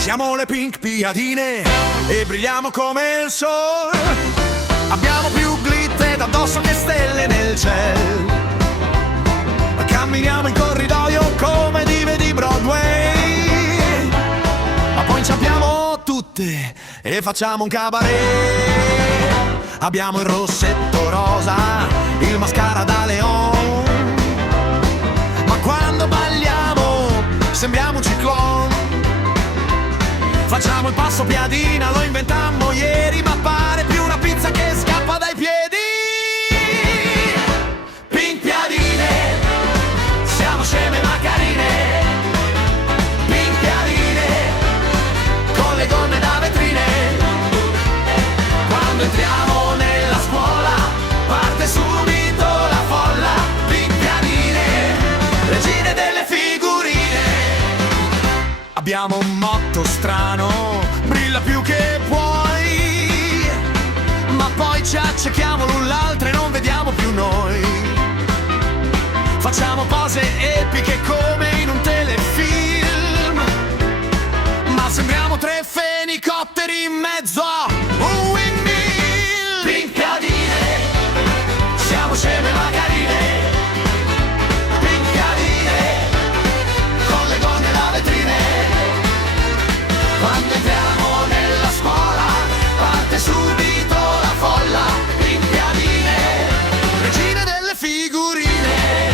Siamo le Pink Piadine e brilliamo come il sole. Abbiamo più glitter addosso che stelle nel cielo. Camminiamo in corridoio come dive di Broadway. Ma poi inciampiamo tutte e facciamo un cabaret. Abbiamo il rossetto rosa, il mascara da leon. Ma quando balliamo sembriamo un ciclone. Facciamo il passo piadina, lo inventammo ieri, ma pare più una pizza che scappa dai piedi. Pink Piadine, siamo sceme ma carine. Pink Piadine, con le gonne da vetrine. Quando entriamo nella scuola, parte subito la folla. Pink Piadine, regine delle figurine. Abbiamo un motto strano, brilla più che puoi. Ma poi ci accechiamo l'un l'altro e non vediamo più noi. Facciamo pose epiche come in un telefilm, ma sembriamo tre fenicotteri in mezzo a un windmill. Pink Piadine, siamo sceme ma carine. Pink Piadine, con le gonne da vetrine. Quando entriamo nella scuola, parte subito la folla. Pink Piadine, regine delle figurine.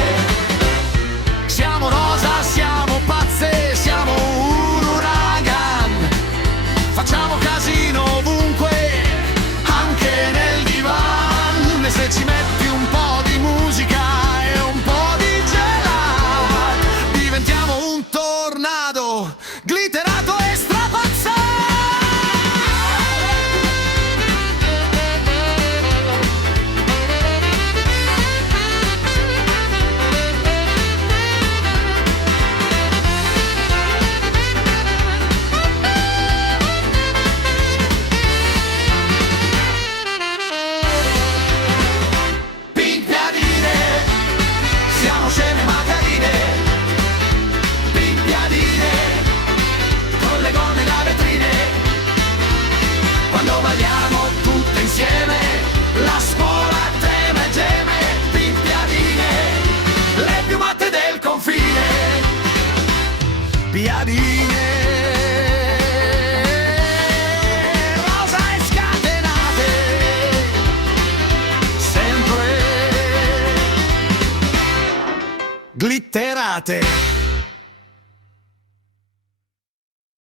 Siamo rosa, siamo pazze, siamo un uragan. Facciamo casino ovunque, anche nel divan. E se ci metti un po' di musica e un po' di gelato, diventiamo un tornado glitterato e strapazzato. Pink Piadine, siamo sceme ma carine. Pink Piadine, con le gonne da vetrine. Quando balliamo tutte insieme, la scuola trema e geme. Pink Piadine, le più matte del confine. Piadine, rosa e scatenate, sempre glitterate.